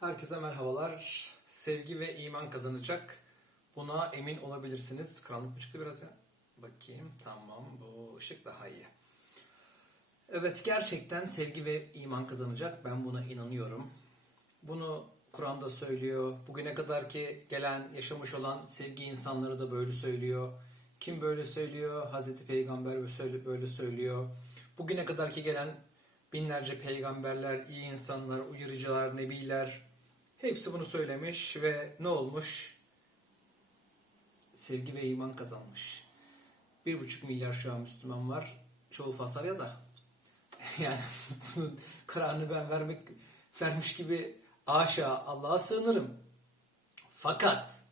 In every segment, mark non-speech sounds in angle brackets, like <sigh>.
Herkese merhabalar. Sevgi ve iman kazanacak. Buna emin olabilirsiniz. Karanlık mı çıktı biraz ya? Bakayım. Tamam. Bu ışık daha iyi. Evet gerçekten sevgi ve iman kazanacak. Ben buna inanıyorum. Bunu Kur'an'da söylüyor. Bugüne kadar ki gelen, yaşamış olan sevgi insanları da böyle söylüyor. Kim böyle söylüyor? Hazreti Peygamber böyle söylüyor. Bugüne kadar ki gelen binlerce peygamberler, iyi insanlar, uyarıcılar, nebiler hepsi bunu söylemiş ve ne olmuş? Sevgi ve iman kazanmış. Bir buçuk milyar şu an Müslüman var. Çoğu Fasarya da. <laughs> Yani bunun kararını ben vermek vermiş gibi aşağı Allah'a sığınırım. Fakat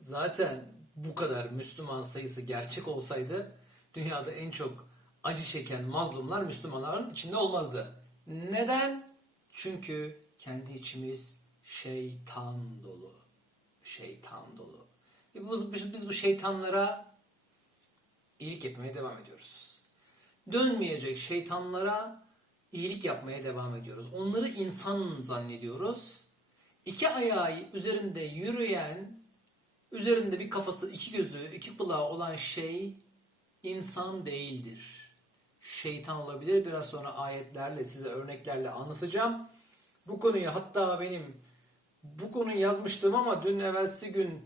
zaten bu kadar Müslüman sayısı gerçek olsaydı dünyada en çok acı çeken mazlumlar Müslümanların içinde olmazdı. Neden? Çünkü kendi içimiz şeytan dolu. Şeytan dolu. Biz, biz, bu şeytanlara iyilik yapmaya devam ediyoruz. Dönmeyecek şeytanlara iyilik yapmaya devam ediyoruz. Onları insan zannediyoruz. İki ayağı üzerinde yürüyen, üzerinde bir kafası, iki gözü, iki kulağı olan şey insan değildir. Şeytan olabilir. Biraz sonra ayetlerle size örneklerle anlatacağım. Bu konuyu hatta benim bu konuyu yazmıştım ama dün evvelsi gün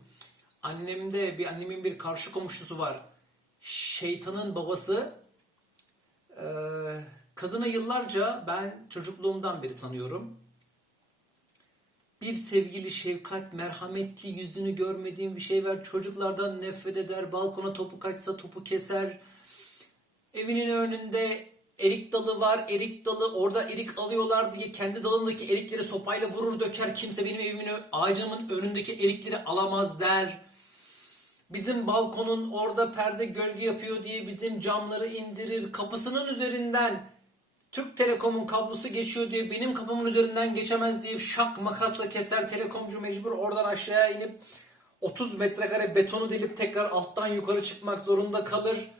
annemde bir annemin bir karşı komşusu var. Şeytanın babası. Ee, kadını yıllarca ben çocukluğumdan beri tanıyorum. Bir sevgili, şefkat, merhametli yüzünü görmediğim bir şey var. Çocuklardan nefret eder, balkona topu kaçsa topu keser. Evinin önünde erik dalı var. Erik dalı orada erik alıyorlar diye kendi dalındaki erikleri sopayla vurur döker. Kimse benim evimin ağacımın önündeki erikleri alamaz der. Bizim balkonun orada perde gölge yapıyor diye bizim camları indirir. Kapısının üzerinden Türk Telekom'un kablosu geçiyor diye benim kapımın üzerinden geçemez diye şak makasla keser. Telekomcu mecbur oradan aşağıya inip 30 metrekare betonu delip tekrar alttan yukarı çıkmak zorunda kalır.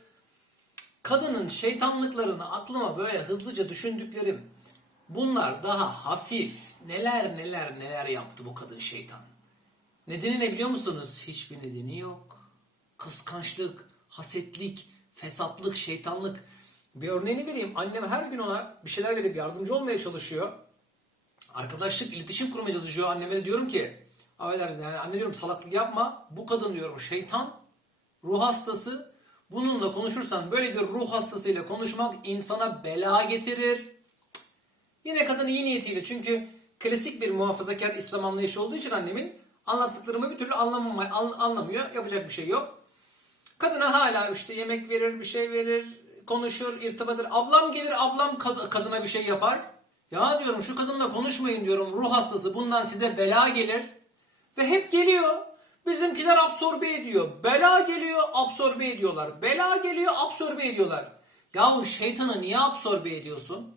Kadının şeytanlıklarını aklıma böyle hızlıca düşündüklerim bunlar daha hafif. Neler neler neler yaptı bu kadın şeytan. Nedeni ne biliyor musunuz? Hiçbir nedeni yok. Kıskançlık, hasetlik, fesatlık, şeytanlık. Bir örneğini vereyim. Annem her gün ona bir şeyler verip yardımcı olmaya çalışıyor. Arkadaşlık, iletişim kurmaya çalışıyor. Anneme de diyorum ki, affedersiniz yani anne diyorum salaklık yapma. Bu kadın diyorum şeytan, ruh hastası. Bununla konuşursan böyle bir ruh hastasıyla konuşmak insana bela getirir. Yine kadın iyi niyetiyle çünkü klasik bir muhafazakar İslam anlayışı olduğu için annemin anlattıklarımı bir türlü anlamamay, an- anlamıyor. Yapacak bir şey yok. Kadına hala işte yemek verir, bir şey verir, konuşur, irtibat eder. Ablam gelir, ablam kad- kadına bir şey yapar. Ya diyorum şu kadınla konuşmayın diyorum. Ruh hastası bundan size bela gelir. Ve hep geliyor. Bizimkiler absorbe ediyor. Bela geliyor, absorbe ediyorlar. Bela geliyor, absorbe ediyorlar. Yahu şeytanı niye absorbe ediyorsun?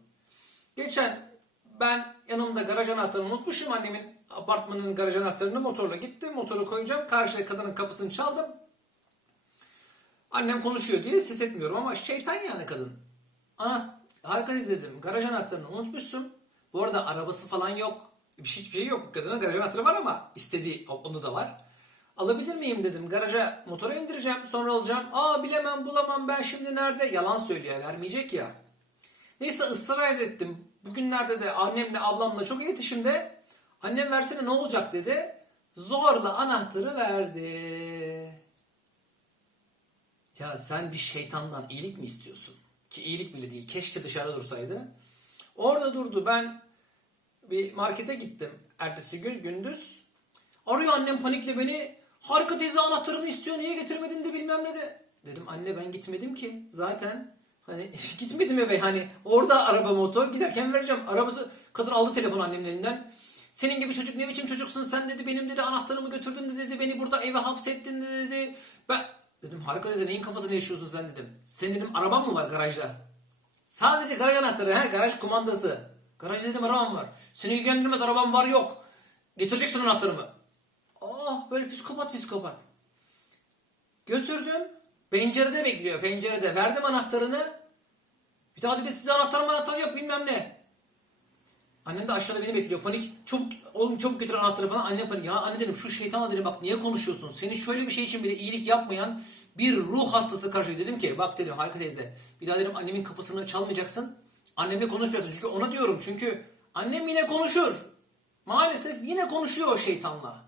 Geçen ben yanımda garaj anahtarını unutmuşum. Annemin apartmanının garaj anahtarını motorla gittim. Motoru koyacağım. Karşıya kadının kapısını çaldım. Annem konuşuyor diye ses etmiyorum ama şeytan yani kadın. Ana harika izledim. Garaj anahtarını unutmuşsun. Bu arada arabası falan yok. Bir şey, hiçbir şey yok. Kadının garaj anahtarı var ama istediği onu da var. Alabilir miyim dedim. Garaja motora indireceğim. Sonra alacağım. Aa bilemem bulamam ben şimdi nerede? Yalan söylüyor. Vermeyecek ya. Neyse ısrar ettim. Bugünlerde de annemle ablamla çok iletişimde. Annem versene ne olacak dedi. Zorla anahtarı verdi. Ya sen bir şeytandan iyilik mi istiyorsun? Ki iyilik bile değil. Keşke dışarıda dursaydı. Orada durdu. Ben bir markete gittim. Ertesi gün gündüz. Arıyor annem panikle beni. Harika teyze anahtarını istiyor. Niye getirmedin de bilmem ne de. Dedim anne ben gitmedim ki. Zaten hani <laughs> gitmedim eve. Hani orada araba motor giderken vereceğim. Arabası kadın aldı telefonu annemin elinden. Senin gibi çocuk ne biçim çocuksun sen dedi. Benim dedi anahtarımı götürdün de dedi. Beni burada eve hapsettin de dedi. Ben dedim harika teyze neyin kafasını yaşıyorsun sen dedim. Senin dedim araban mı var garajda? Sadece garaj anahtarı, he, garaj kumandası. Garajda dedim arabam var. Seni ilgilendirmez arabam var yok. Getireceksin anahtarımı. Böyle psikopat psikopat. Götürdüm. Pencerede bekliyor pencerede. Verdim anahtarını. Bir daha dedi size anahtarım anahtar yok bilmem ne. Annem de aşağıda beni bekliyor. Panik. Çabuk oğlum çabuk götür anahtarı falan. Annem panik. Ya anne dedim şu şeytanla dedim bak niye konuşuyorsun? Senin şöyle bir şey için bile iyilik yapmayan bir ruh hastası karşı dedim ki bak dedim harika teyze. Bir daha dedim annemin kapısını çalmayacaksın. Annemle konuşmayacaksın. Çünkü ona diyorum. Çünkü annem yine konuşur. Maalesef yine konuşuyor o şeytanla.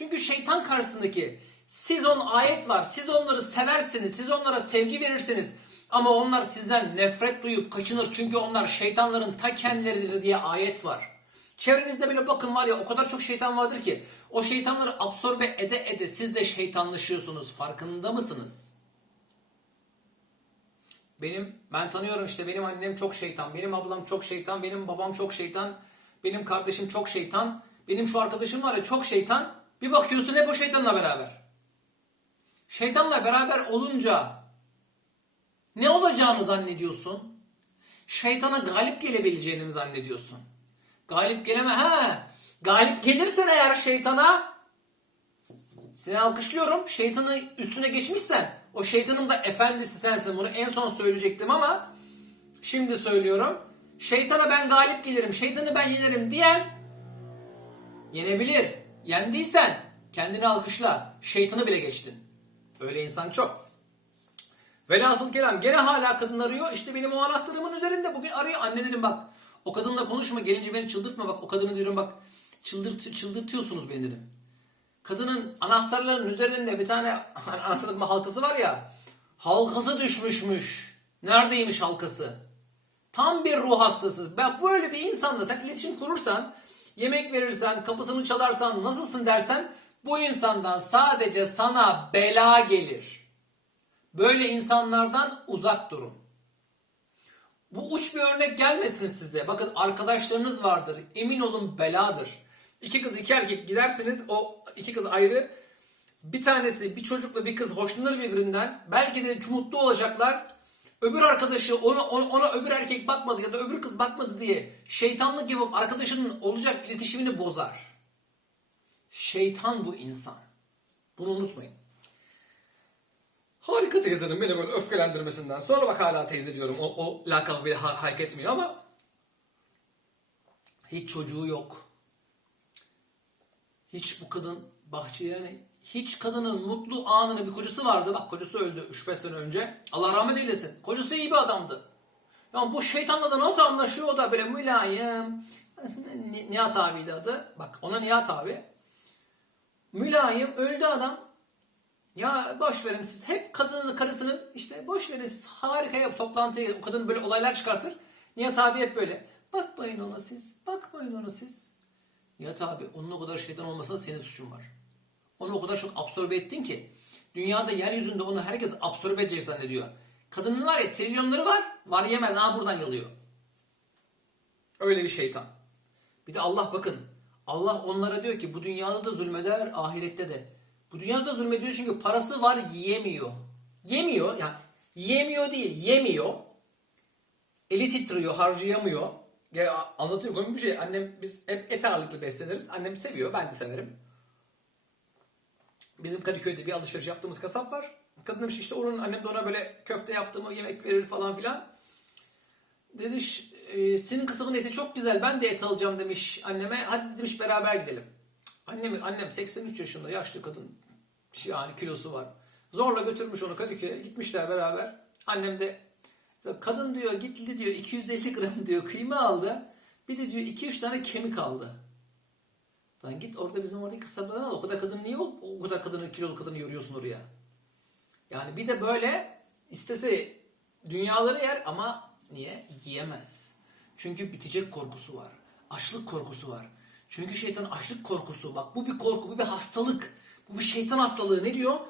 Çünkü şeytan karşısındaki siz on ayet var. Siz onları seversiniz. Siz onlara sevgi verirsiniz. Ama onlar sizden nefret duyup kaçınır. Çünkü onlar şeytanların ta kendileridir diye ayet var. Çevrenizde böyle bakın var ya o kadar çok şeytan vardır ki o şeytanları absorbe ede ede siz de şeytanlaşıyorsunuz. Farkında mısınız? Benim ben tanıyorum işte benim annem çok şeytan, benim ablam çok şeytan, benim babam çok şeytan, benim kardeşim çok şeytan, benim şu arkadaşım var ya çok şeytan. Bir bakıyorsun hep o şeytanla beraber. Şeytanla beraber olunca ne olacağını zannediyorsun? Şeytana galip gelebileceğini mi zannediyorsun? Galip geleme ha. Galip gelirsen eğer şeytana seni alkışlıyorum. Şeytanı üstüne geçmişsen o şeytanın da efendisi sensin. Bunu en son söyleyecektim ama şimdi söylüyorum. Şeytana ben galip gelirim, şeytanı ben yenerim diyen yenebilir. Yendiysen kendini alkışla. Şeytanı bile geçtin. Öyle insan çok. Velhasıl kelam gene hala kadın arıyor. İşte benim o anahtarımın üzerinde bugün arıyor. Anne dedim bak o kadınla konuşma gelince beni çıldırtma bak o kadını diyorum bak çıldırt, çıldırtıyorsunuz beni dedim. Kadının anahtarların üzerinde bir tane <laughs> anahtarın halkası var ya halkası düşmüşmüş. Neredeymiş halkası? Tam bir ruh hastası. Ben böyle bir insanla sen iletişim kurursan, yemek verirsen, kapısını çalarsan, nasılsın dersen bu insandan sadece sana bela gelir. Böyle insanlardan uzak durun. Bu uç bir örnek gelmesin size. Bakın arkadaşlarınız vardır. Emin olun beladır. İki kız iki erkek gidersiniz o iki kız ayrı. Bir tanesi bir çocukla bir kız hoşlanır birbirinden. Belki de mutlu olacaklar. Öbür arkadaşı ona, ona, ona öbür erkek bakmadı ya da öbür kız bakmadı diye şeytanlık yapıp arkadaşının olacak iletişimini bozar. Şeytan bu insan. Bunu unutmayın. Harika teyzenin beni böyle öfkelendirmesinden sonra bak hala teyze diyorum. O, o lakabı bile ha- hak etmiyor ama hiç çocuğu yok. Hiç bu kadın bahçeye yani hiç kadının mutlu anını bir kocası vardı. Bak kocası öldü 3-5 sene önce. Allah rahmet eylesin. Kocası iyi bir adamdı. Ya bu şeytanla da nasıl anlaşıyor o da böyle mülayim. Ni- Nihat abiydi adı. Bak ona Nihat abi. Mülayim öldü adam. Ya boş verin siz hep kadının karısının işte boş verin siz harika yap toplantıya o kadın böyle olaylar çıkartır. Nihat abi hep böyle bakmayın ona siz bakmayın ona siz. Nihat abi onun o kadar şeytan olmasına senin suçun var. Onu o kadar çok absorbe ettin ki dünyada yeryüzünde onu herkes absorbe edecek zannediyor. Kadının var ya trilyonları var var yemez ha buradan yalıyor. Öyle bir şeytan. Bir de Allah bakın. Allah onlara diyor ki bu dünyada da zulmeder, ahirette de. Bu dünyada da zulmediyor çünkü parası var yiyemiyor. Yemiyor yani yiyemiyor değil yemiyor. Eli titriyor harcayamıyor. Ya anlatıyor komik bir şey. Annem biz hep et ağırlıklı besleniriz. Annem seviyor ben de severim. Bizim Kadıköy'de bir alışveriş yaptığımız kasap var. Kadın demiş işte onun annem de ona böyle köfte yaptığımı yemek verir falan filan. Dedi "Ş- e, senin kasabın eti çok güzel ben de et alacağım demiş anneme. Hadi demiş beraber gidelim. Annem, annem 83 yaşında yaşlı kadın. Yani kilosu var. Zorla götürmüş onu Kadıköy'e. Gitmişler beraber. Annem de kadın diyor gitti diyor 250 gram diyor kıyma aldı. Bir de diyor 2-3 tane kemik aldı. Lan git orada bizim oradaki kasaplardan al. O kadar kadın niye o, o kadar kadını kilolu kadını yoruyorsun oraya? Yani bir de böyle istese dünyaları yer ama niye? Yiyemez. Çünkü bitecek korkusu var. Açlık korkusu var. Çünkü şeytan açlık korkusu. Bak bu bir korku, bu bir hastalık. Bu bir şeytan hastalığı. Ne diyor?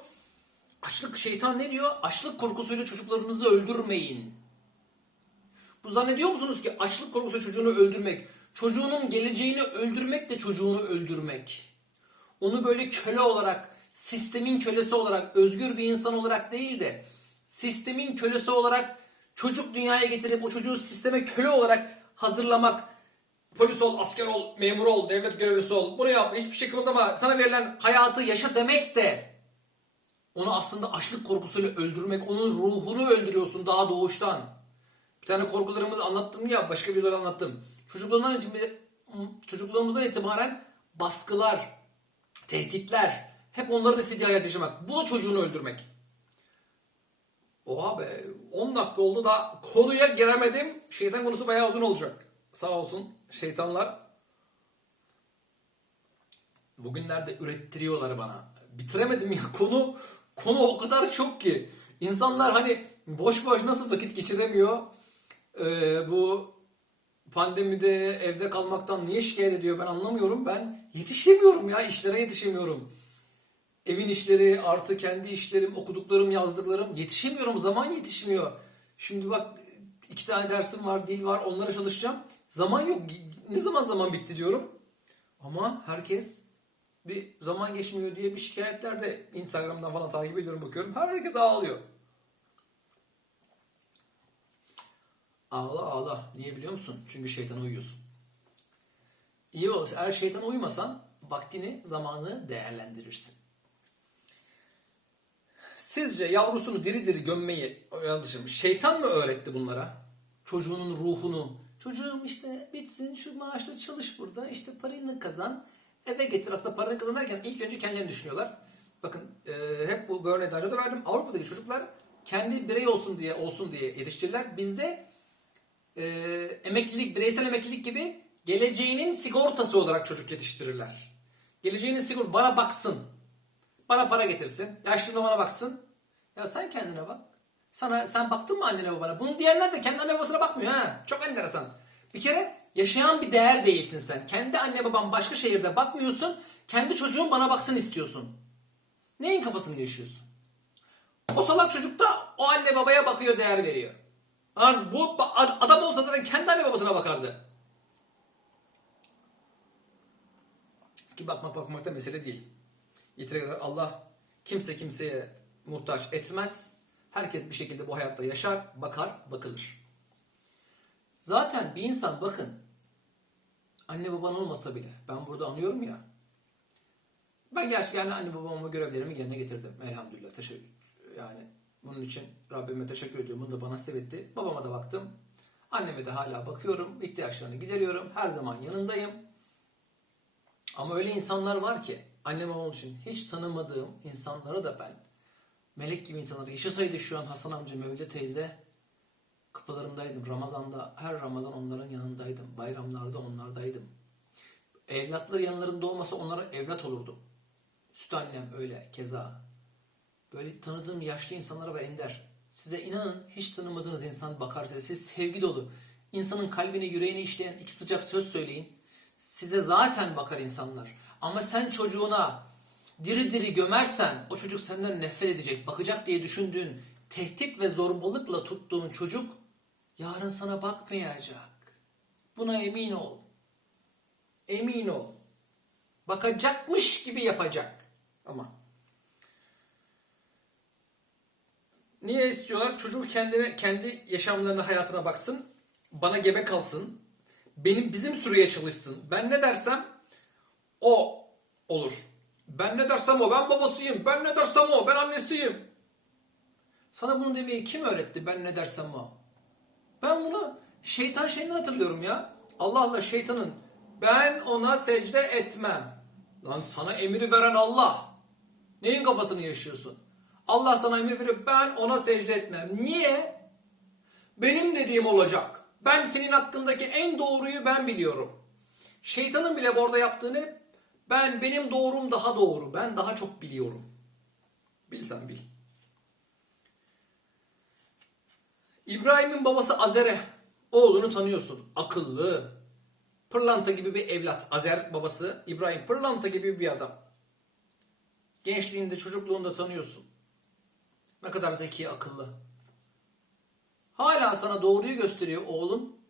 Açlık, şeytan ne diyor? Açlık korkusuyla çocuklarınızı öldürmeyin. Bu zannediyor musunuz ki açlık korkusu çocuğunu öldürmek, çocuğunun geleceğini öldürmek de çocuğunu öldürmek. Onu böyle köle olarak, sistemin kölesi olarak, özgür bir insan olarak değil de sistemin kölesi olarak çocuk dünyaya getirip o çocuğu sisteme köle olarak hazırlamak, polis ol, asker ol, memur ol, devlet görevlisi ol, bunu yap, hiçbir şey kımıldama, sana verilen hayatı yaşa demek de onu aslında açlık korkusuyla öldürmek, onun ruhunu öldürüyorsun daha doğuştan. Bir tane korkularımızı anlattım ya, başka videoda anlattım. Çocukluğundan çocukluğumuzdan itibaren baskılar, tehditler, hep onları da hayat yaşamak. Bu da çocuğunu öldürmek. Oha be 10 dakika oldu da konuya giremedim. Şeytan konusu bayağı uzun olacak. Sağ olsun şeytanlar. Bugünlerde ürettiriyorlar bana. Bitiremedim ya konu konu o kadar çok ki. İnsanlar hani boş boş nasıl vakit geçiremiyor? Ee, bu pandemide evde kalmaktan niye şikayet ediyor ben anlamıyorum. Ben yetişemiyorum ya işlere yetişemiyorum. Evin işleri artı kendi işlerim, okuduklarım, yazdıklarım yetişemiyorum. Zaman yetişmiyor. Şimdi bak iki tane dersim var, dil var. Onlara çalışacağım. Zaman yok. Ne zaman zaman bitti diyorum. Ama herkes bir zaman geçmiyor diye bir şikayetler de Instagram'dan falan takip ediyorum bakıyorum. Herkes ağlıyor. Ağla ağla. Niye biliyor musun? Çünkü şeytana uyuyorsun. İyi olsa eğer şeytana uymasan vaktini, zamanı değerlendirirsin. Sizce yavrusunu diri diri gömmeyi yanlışım. Şeytan mı öğretti bunlara? Çocuğunun ruhunu. Çocuğum işte bitsin şu maaşla çalış burada işte paranı kazan eve getir. Aslında paranı kazan derken ilk önce kendilerini düşünüyorlar. Bakın e, hep bu örneği daha önce de verdim. Avrupa'daki çocuklar kendi birey olsun diye olsun diye yetiştirirler. Bizde e, emeklilik, bireysel emeklilik gibi geleceğinin sigortası olarak çocuk yetiştirirler. Geleceğinin sigortası bana baksın. Bana para getirsin. Yaşlığında bana baksın. Ya sen kendine bak. Sana sen baktın mı annene babana? Bunu diyenler de kendi anne babasına bakmıyor ha. Çok enteresan. Bir kere yaşayan bir değer değilsin sen. Kendi anne baban başka şehirde bakmıyorsun. Kendi çocuğun bana baksın istiyorsun. Neyin kafasını yaşıyorsun? O salak çocuk da o anne babaya bakıyor, değer veriyor. Lan bu adam olsa zaten kendi anne babasına bakardı. Ki bakmak bakmak da mesele değil. Yeteri kadar Allah kimse kimseye muhtaç etmez. Herkes bir şekilde bu hayatta yaşar, bakar, bakılır. Zaten bir insan bakın anne baban olmasa bile ben burada anıyorum ya ben gerçi yani anne babama görevlerimi yerine getirdim elhamdülillah teşekkür yani bunun için Rabbime teşekkür ediyorum bunu da bana nasip etti babama da baktım anneme de hala bakıyorum ihtiyaçlarını gideriyorum her zaman yanındayım ama öyle insanlar var ki annem babam için hiç tanımadığım insanlara da ben melek gibi insanlar yaşasaydı şu an Hasan amca Mevlüt teyze kapılarındaydım. Ramazan'da her Ramazan onların yanındaydım. Bayramlarda onlardaydım. Evlatları yanlarında olmasa onlara evlat olurdum. Süt annem öyle keza. Böyle tanıdığım yaşlı insanlara ve ender. Size inanın hiç tanımadığınız insan bakarsa siz sevgi dolu. insanın kalbine yüreğine işleyen iki sıcak söz söyleyin. Size zaten bakar insanlar. Ama sen çocuğuna diri diri gömersen o çocuk senden nefret edecek, bakacak diye düşündüğün tehdit ve zorbalıkla tuttuğun çocuk yarın sana bakmayacak. Buna emin ol. Emin ol. Bakacakmış gibi yapacak. Ama niye istiyorlar? Çocuk kendine kendi yaşamlarına, hayatına baksın. Bana gebe kalsın. Benim bizim sürüye çalışsın. Ben ne dersem o olur. Ben ne dersem o. Ben babasıyım. Ben ne dersem o. Ben annesiyim. Sana bunu demeyi kim öğretti? Ben ne dersem o. Ben bunu şeytan şeyinden hatırlıyorum ya. Allah Allah şeytanın ben ona secde etmem. Lan sana emri veren Allah. Neyin kafasını yaşıyorsun? Allah sana emir verip ben ona secde etmem. Niye? Benim dediğim olacak. Ben senin hakkındaki en doğruyu ben biliyorum. Şeytanın bile orada yaptığını ben benim doğrum daha doğru. Ben daha çok biliyorum. Bilsen bil. İbrahim'in babası Azer'e oğlunu tanıyorsun. Akıllı, pırlanta gibi bir evlat. Azer babası İbrahim pırlanta gibi bir adam. Gençliğinde, çocukluğunda tanıyorsun. Ne kadar zeki, akıllı. Hala sana doğruyu gösteriyor oğlun.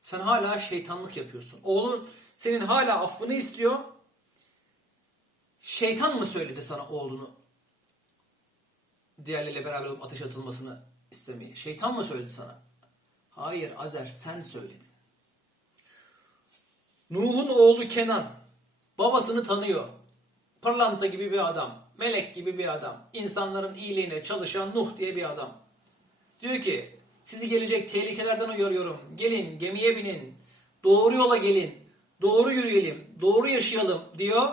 Sen hala şeytanlık yapıyorsun. Oğlun senin hala affını istiyor. Şeytan mı söyledi sana oğlunu diğerleriyle beraber olup ateş atılmasını istemeyi? Şeytan mı söyledi sana? Hayır Azer sen söyledin. Nuh'un oğlu Kenan babasını tanıyor. Pırlanta gibi bir adam. Melek gibi bir adam. insanların iyiliğine çalışan Nuh diye bir adam. Diyor ki sizi gelecek tehlikelerden uyarıyorum. Gelin gemiye binin. doğru yola gelin, doğru yürüyelim, doğru yaşayalım diyor.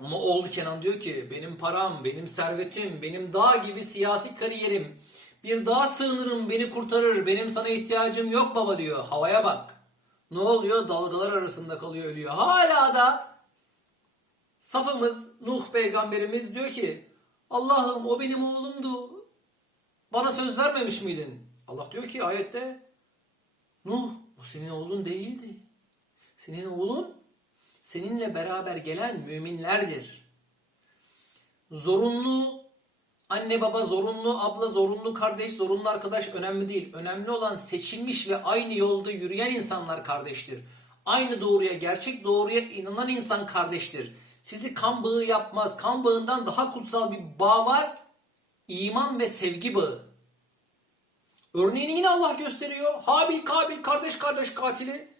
Ama oğlu Kenan diyor ki benim param, benim servetim, benim dağ gibi siyasi kariyerim, bir dağa sığınırım beni kurtarır, benim sana ihtiyacım yok baba diyor. Havaya bak. Ne oluyor? Dalgalar arasında kalıyor ölüyor. Hala da safımız Nuh peygamberimiz diyor ki Allah'ım o benim oğlumdu. Bana söz vermemiş miydin? Allah diyor ki ayette Nuh o senin oğlun değildi. Senin oğlun seninle beraber gelen müminlerdir. Zorunlu anne baba, zorunlu abla, zorunlu kardeş, zorunlu arkadaş önemli değil. Önemli olan seçilmiş ve aynı yolda yürüyen insanlar kardeştir. Aynı doğruya, gerçek doğruya inanan insan kardeştir. Sizi kan bağı yapmaz. Kan bağından daha kutsal bir bağ var. İman ve sevgi bağı. Örneğini yine Allah gösteriyor. Habil Kabil kardeş kardeş katili.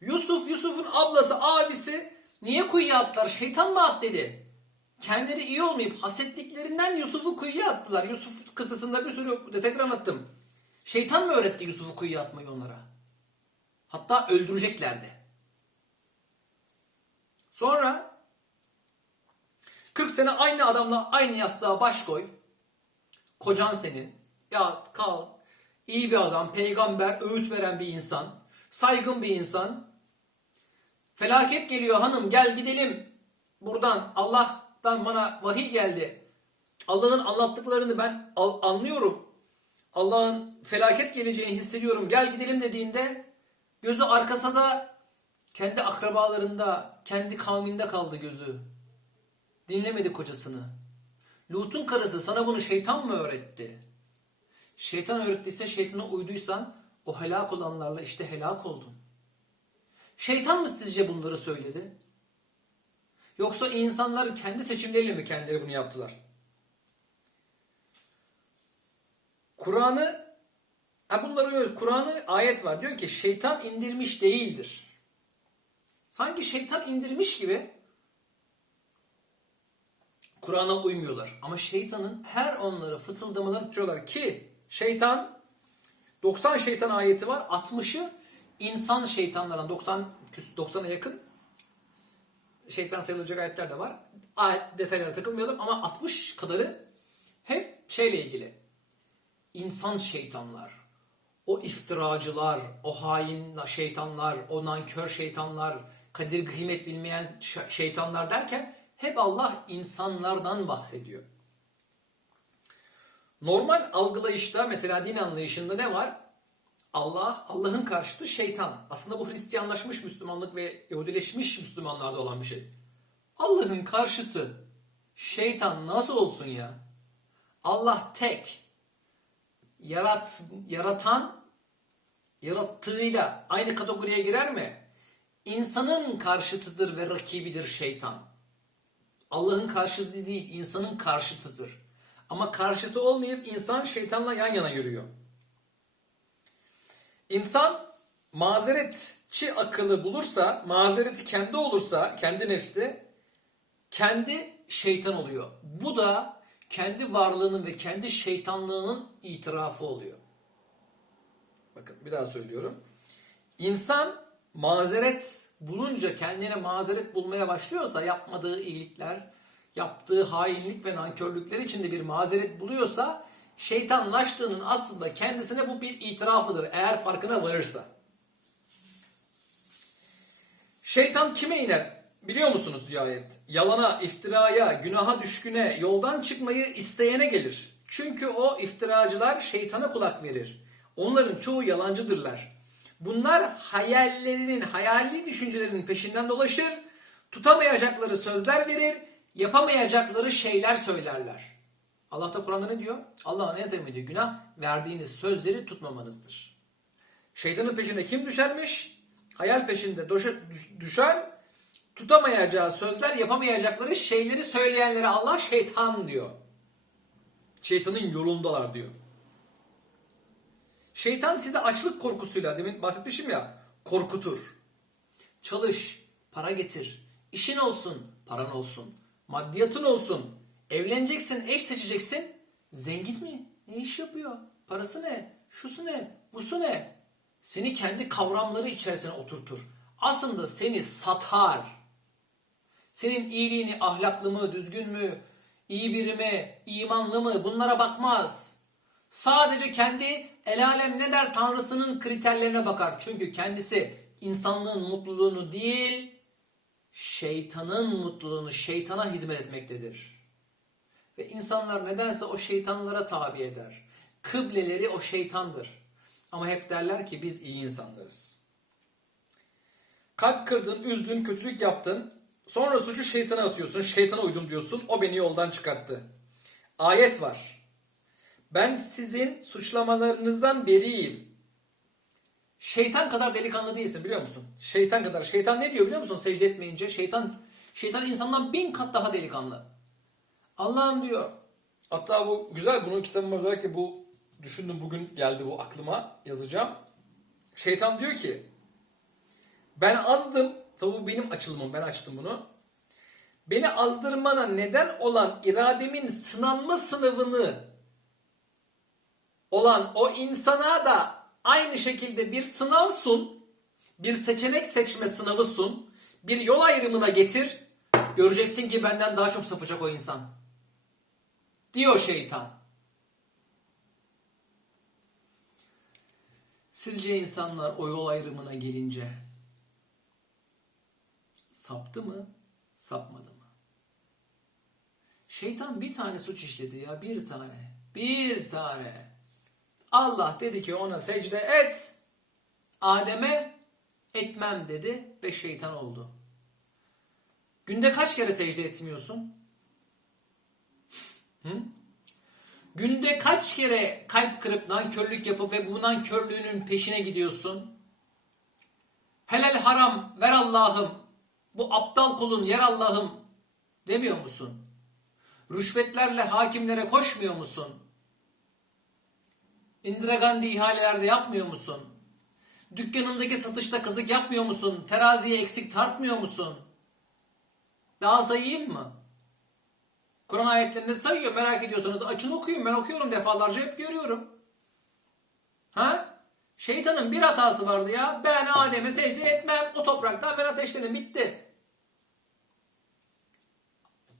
Yusuf Yusuf'un ablası abisi niye kuyuya attılar? Şeytan mı at dedi. Kendileri iyi olmayıp hasetliklerinden Yusuf'u kuyuya attılar. Yusuf kısasında bir sürü detaylar anlattım. Şeytan mı öğretti Yusuf'u kuyuya atmayı onlara? Hatta öldüreceklerdi. Sonra 40 sene aynı adamla aynı yastığa baş koy. Kocan senin. Yat, kal. İyi bir adam, peygamber, öğüt veren bir insan. Saygın bir insan. Felaket geliyor hanım gel gidelim. Buradan Allah'tan bana vahiy geldi. Allah'ın anlattıklarını ben anlıyorum. Allah'ın felaket geleceğini hissediyorum. Gel gidelim dediğinde gözü arkasında kendi akrabalarında, kendi kavminde kaldı gözü. Dinlemedi kocasını. Lut'un karısı sana bunu şeytan mı öğretti? Şeytan öğrettiyse şeytana uyduysan o helak olanlarla işte helak oldun. Şeytan mı sizce bunları söyledi? Yoksa insanlar kendi seçimleriyle mi kendileri bunu yaptılar? Kur'an'ı ha bunları Kur'an'ı ayet var diyor ki şeytan indirmiş değildir. Sanki şeytan indirmiş gibi Kur'an'a uymuyorlar. Ama şeytanın her onları fısıldamalarını tutuyorlar ki şeytan 90 şeytan ayeti var. 60'ı insan şeytanlardan 90 90'a yakın şeytan sayılacak ayetler de var. Ayet detaylara takılmayalım ama 60 kadarı hep şeyle ilgili. İnsan şeytanlar, o iftiracılar, o hain şeytanlar, o nankör şeytanlar, kadir kıymet bilmeyen şeytanlar derken hep Allah insanlardan bahsediyor. Normal algılayışta mesela din anlayışında ne var? Allah, Allah'ın karşıtı şeytan. Aslında bu Hristiyanlaşmış Müslümanlık ve Yahudileşmiş Müslümanlarda olan bir şey. Allah'ın karşıtı şeytan nasıl olsun ya? Allah tek. Yarat, yaratan yarattığıyla aynı kategoriye girer mi? İnsanın karşıtıdır ve rakibidir şeytan. Allah'ın karşıtı değil, insanın karşıtıdır. Ama karşıtı olmayıp insan şeytanla yan yana yürüyor. İnsan mazeretçi akıllı bulursa, mazereti kendi olursa, kendi nefsi, kendi şeytan oluyor. Bu da kendi varlığının ve kendi şeytanlığının itirafı oluyor. Bakın bir daha söylüyorum. İnsan mazeret bulunca kendine mazeret bulmaya başlıyorsa yapmadığı iyilikler, yaptığı hainlik ve nankörlükler içinde bir mazeret buluyorsa şeytanlaştığının aslında kendisine bu bir itirafıdır eğer farkına varırsa. Şeytan kime iner? Biliyor musunuz diyor ayet. Yalana, iftiraya, günaha düşküne, yoldan çıkmayı isteyene gelir. Çünkü o iftiracılar şeytana kulak verir. Onların çoğu yalancıdırlar. Bunlar hayallerinin, hayali düşüncelerinin peşinden dolaşır, tutamayacakları sözler verir, yapamayacakları şeyler söylerler. Allah da Kur'an'da ne diyor? Allah'ın en sevmediği günah verdiğiniz sözleri tutmamanızdır. Şeytanın peşine kim düşermiş? Hayal peşinde doşa- düş- düşer, tutamayacağı sözler, yapamayacakları şeyleri söyleyenlere Allah şeytan diyor. Şeytanın yolundalar diyor. Şeytan size açlık korkusuyla demin bahsetmişim ya korkutur. Çalış, para getir, işin olsun, paran olsun, maddiyatın olsun, evleneceksin, eş seçeceksin. Zengin mi? Ne iş yapıyor? Parası ne? Şusu ne? Busu ne? Seni kendi kavramları içerisine oturtur. Aslında seni satar. Senin iyiliğini, ahlaklı mı, düzgün mü, iyi biri mi, imanlı mı bunlara bakmaz. Sadece kendi el alem ne der tanrısının kriterlerine bakar. Çünkü kendisi insanlığın mutluluğunu değil, şeytanın mutluluğunu, şeytana hizmet etmektedir. Ve insanlar nedense o şeytanlara tabi eder. Kıbleleri o şeytandır. Ama hep derler ki biz iyi insanlarız. Kalp kırdın, üzdün, kötülük yaptın. Sonra suçu şeytana atıyorsun. Şeytana uydum diyorsun. O beni yoldan çıkarttı. Ayet var. Ben sizin suçlamalarınızdan beriyim. Şeytan kadar delikanlı değilsin biliyor musun? Şeytan kadar. Şeytan ne diyor biliyor musun secde etmeyince? Şeytan şeytan insandan bin kat daha delikanlı. Allah'ım diyor. Hatta bu güzel bunun kitabıma özellikle bu düşündüm bugün geldi bu aklıma yazacağım. Şeytan diyor ki ben azdım. Tabi bu benim açılımım ben açtım bunu. Beni azdırmana neden olan irademin sınanma sınavını olan o insana da aynı şekilde bir sınav sun, bir seçenek seçme sınavı sun, bir yol ayrımına getir. Göreceksin ki benden daha çok sapacak o insan. Diyor şeytan. Sizce insanlar o yol ayrımına gelince saptı mı, sapmadı mı? Şeytan bir tane suç işledi ya, bir tane. Bir tane. Allah dedi ki ona secde et. Adem'e etmem dedi ve şeytan oldu. Günde kaç kere secde etmiyorsun? Hı? Günde kaç kere kalp kırıp nankörlük yapıp ve bu nankörlüğünün peşine gidiyorsun? Helal haram ver Allah'ım. Bu aptal kulun yer Allah'ım demiyor musun? Rüşvetlerle hakimlere koşmuyor musun? Indira Gandhi ihalelerde yapmıyor musun? Dükkanındaki satışta kazık yapmıyor musun? Teraziye eksik tartmıyor musun? Daha sayayım mı? Kur'an ayetlerinde sayıyor. Merak ediyorsanız açın okuyun. Ben okuyorum defalarca hep görüyorum. Ha? Şeytanın bir hatası vardı ya. Ben Adem'e secde etmem. O topraktan ben ateşlerim. Bitti.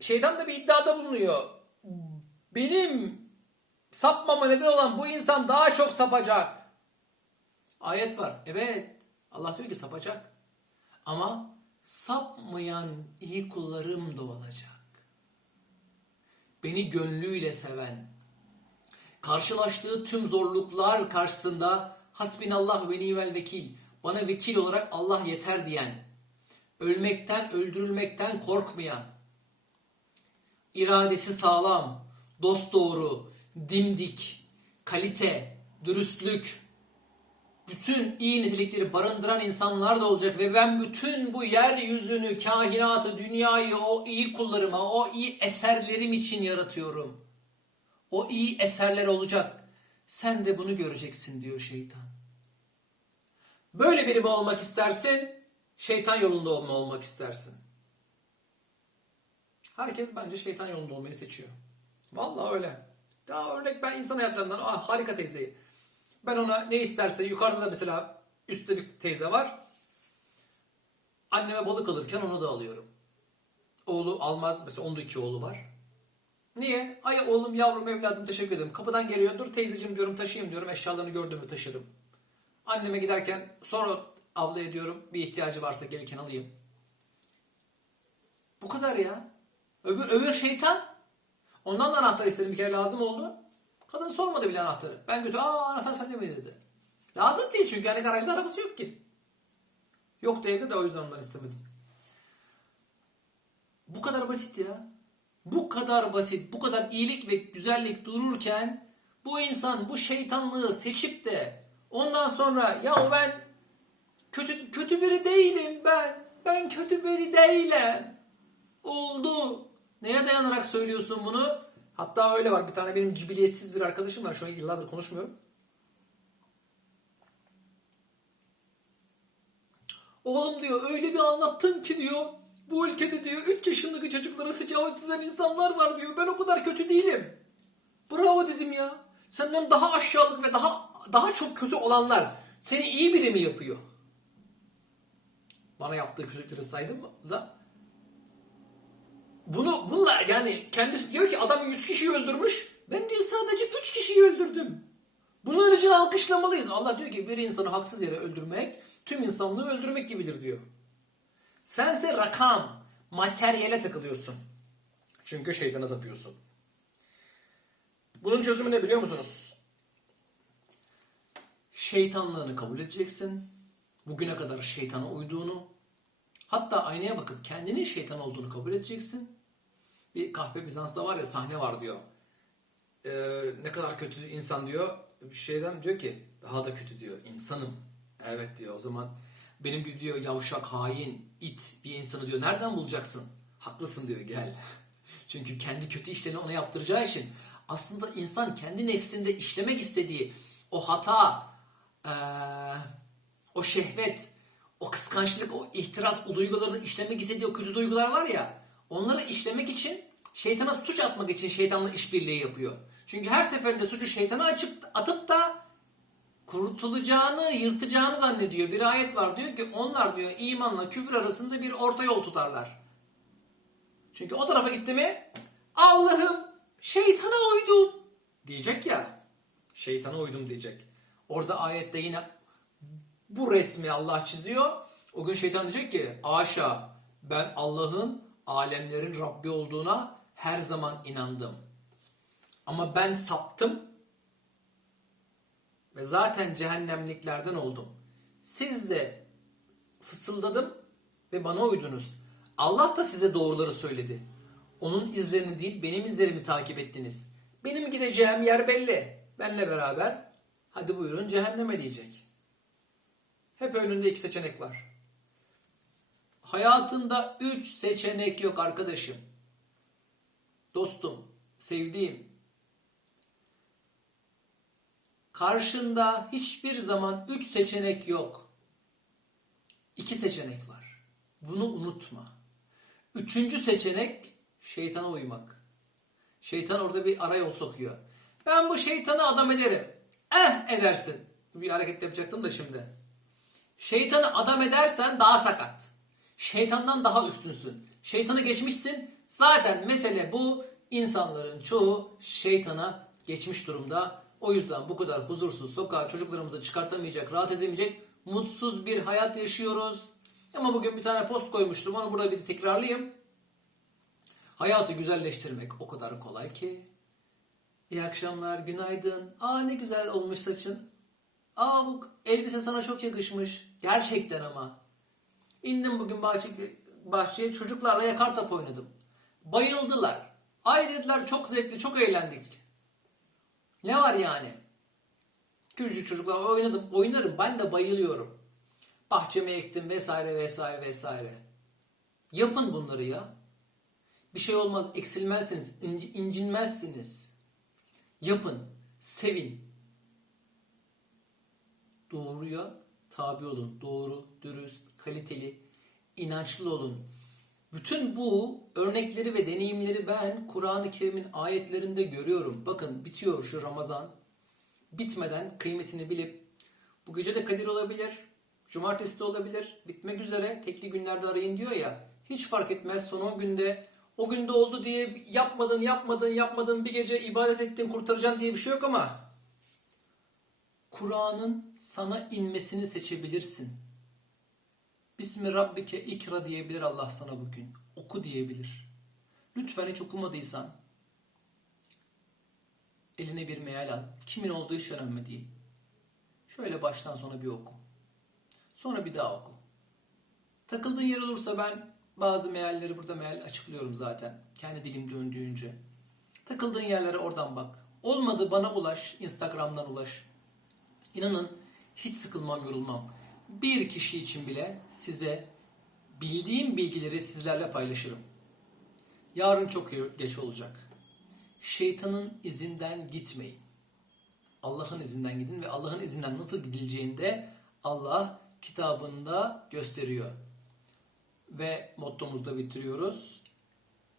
Şeytan da bir iddiada bulunuyor. Benim sapmama neden olan bu insan daha çok sapacak. Ayet var. Evet. Allah diyor ki sapacak. Ama sapmayan iyi kullarım da olacak. Beni gönlüyle seven, karşılaştığı tüm zorluklar karşısında hasbinallah ve nivel vekil, bana vekil olarak Allah yeter diyen, ölmekten, öldürülmekten korkmayan, iradesi sağlam, dosdoğru, dimdik, kalite, dürüstlük, bütün iyi nitelikleri barındıran insanlar da olacak ve ben bütün bu yeryüzünü, kainatı, dünyayı o iyi kullarıma, o iyi eserlerim için yaratıyorum. O iyi eserler olacak. Sen de bunu göreceksin diyor şeytan. Böyle biri mi olmak istersin? Şeytan yolunda olma olmak istersin. Herkes bence şeytan yolunda olmayı seçiyor. Vallahi öyle. Daha örnek ben insan hayatlarından ah, harika teyzeyi. Ben ona ne isterse yukarıda da mesela üstte bir teyze var. Anneme balık alırken onu da alıyorum. Oğlu almaz. Mesela onun da iki oğlu var. Niye? Ay oğlum yavrum evladım teşekkür ederim. Kapıdan geliyor. Dur teyzeciğim diyorum taşıyayım diyorum. Eşyalarını gördüğümü taşırım. Anneme giderken sonra ablaya diyorum bir ihtiyacı varsa gelirken alayım. Bu kadar ya. Öbür, öbür şeytan. Ondan da anahtar istedim bir kere lazım oldu. Kadın sormadı bile anahtarı. Ben götür, aa anahtar sende mi dedi. Lazım değil çünkü yani garajda arabası yok ki. Yoktu evde de o yüzden ondan istemedim. Bu kadar basit ya. Bu kadar basit, bu kadar iyilik ve güzellik dururken bu insan bu şeytanlığı seçip de ondan sonra ya ben kötü kötü biri değilim ben. Ben kötü biri değilim. Oldu. Neye dayanarak söylüyorsun bunu? Hatta öyle var. Bir tane benim cibiliyetsiz bir arkadaşım var. Şu an yıllardır konuşmuyorum. Oğlum diyor öyle bir anlattın ki diyor. Bu ülkede diyor 3 yaşındaki çocuklara tecavüz eden insanlar var diyor. Ben o kadar kötü değilim. Bravo dedim ya. Senden daha aşağılık ve daha daha çok kötü olanlar Seni iyi biri mi yapıyor? Bana yaptığı kötülükleri saydım da? Bunu bununla yani kendisi diyor ki adam 100 kişiyi öldürmüş. Ben diyor sadece 3 kişiyi öldürdüm. Bunun için alkışlamalıyız. Allah diyor ki bir insanı haksız yere öldürmek tüm insanlığı öldürmek gibidir diyor. Sense rakam, materyale takılıyorsun. Çünkü şeytana tapıyorsun. Bunun çözümü ne biliyor musunuz? Şeytanlığını kabul edeceksin. Bugüne kadar şeytana uyduğunu, hatta aynaya bakıp kendinin şeytan olduğunu kabul edeceksin. Bir kahpe Bizans'ta var ya sahne var diyor. Ee, ne kadar kötü insan diyor. Bir şeyden diyor ki daha da kötü diyor. İnsanım. Evet diyor o zaman benim gibi diyor yavşak, hain, it bir insanı diyor nereden bulacaksın? Haklısın diyor gel. <laughs> Çünkü kendi kötü işlerini ona yaptıracağı için aslında insan kendi nefsinde işlemek istediği o hata, eee, o şehvet, o kıskançlık, o ihtiras, o duygularını işlemek istediği o kötü duygular var ya onları işlemek için şeytana suç atmak için şeytanla işbirliği yapıyor. Çünkü her seferinde suçu şeytana açıp atıp da kurtulacağını, yırtacağını zannediyor. Bir ayet var diyor ki onlar diyor imanla küfür arasında bir orta yol tutarlar. Çünkü o tarafa gitti mi Allah'ım şeytana uydum diyecek ya. Şeytana uydum diyecek. Orada ayette yine bu resmi Allah çiziyor. O gün şeytan diyecek ki aşağı ben Allah'ın alemlerin Rabbi olduğuna her zaman inandım. Ama ben saptım ve zaten cehennemliklerden oldum. Siz de fısıldadım ve bana uydunuz. Allah da size doğruları söyledi. Onun izlerini değil benim izlerimi takip ettiniz. Benim gideceğim yer belli. Benle beraber hadi buyurun cehenneme diyecek. Hep önünde iki seçenek var. Hayatında üç seçenek yok arkadaşım. Dostum, sevdiğim. Karşında hiçbir zaman üç seçenek yok. İki seçenek var. Bunu unutma. Üçüncü seçenek şeytana uymak. Şeytan orada bir ara yol sokuyor. Ben bu şeytanı adam ederim. Eh edersin. Bir hareket yapacaktım da şimdi. Şeytanı adam edersen daha sakat. Şeytandan daha üstünsün. Şeytanı geçmişsin. Zaten mesele bu. İnsanların çoğu şeytana geçmiş durumda. O yüzden bu kadar huzursuz sokağa çocuklarımızı çıkartamayacak, rahat edemeyecek mutsuz bir hayat yaşıyoruz. Ama bugün bir tane post koymuştum. Onu burada bir tekrarlayayım. Hayatı güzelleştirmek o kadar kolay ki. İyi akşamlar, günaydın. Aa ne güzel olmuş saçın. Aa bu elbise sana çok yakışmış. Gerçekten ama. İndim bugün bahçe, bahçeye çocuklarla yakar top oynadım. Bayıldılar. Ay dediler çok zevkli, çok eğlendik. Ne var yani? Küçücük çocuklar oynadım, oynarım. Ben de bayılıyorum. Bahçeme ektim vesaire vesaire vesaire. Yapın bunları ya. Bir şey olmaz, eksilmezsiniz, inci- incinmezsiniz. Yapın, sevin. Doğruya tabi olun. Doğru, dürüst, kaliteli, inançlı olun. Bütün bu örnekleri ve deneyimleri ben Kur'an-ı Kerim'in ayetlerinde görüyorum. Bakın bitiyor şu Ramazan. Bitmeden kıymetini bilip bu gece de Kadir olabilir, cumartesi de olabilir, bitmek üzere tekli günlerde arayın diyor ya. Hiç fark etmez son o günde o günde oldu diye yapmadın yapmadın yapmadın bir gece ibadet ettin kurtaracaksın diye bir şey yok ama Kur'an'ın sana inmesini seçebilirsin. Bismi Rabbike ikra diyebilir Allah sana bugün. Oku diyebilir. Lütfen hiç okumadıysan eline bir meal al. Kimin olduğu hiç önemli değil. Şöyle baştan sona bir oku. Sonra bir daha oku. Takıldığın yer olursa ben bazı mealleri burada meal açıklıyorum zaten. Kendi dilim döndüğünce. Takıldığın yerlere oradan bak. Olmadı bana ulaş. Instagram'dan ulaş. İnanın hiç sıkılmam, yorulmam. Bir kişi için bile size bildiğim bilgileri sizlerle paylaşırım. Yarın çok geç olacak. Şeytanın izinden gitmeyin. Allah'ın izinden gidin ve Allah'ın izinden nasıl gidileceğini de Allah kitabında gösteriyor. Ve mottomuzda bitiriyoruz.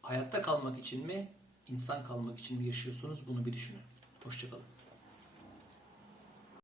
Hayatta kalmak için mi, insan kalmak için mi yaşıyorsunuz bunu bir düşünün. Hoşçakalın.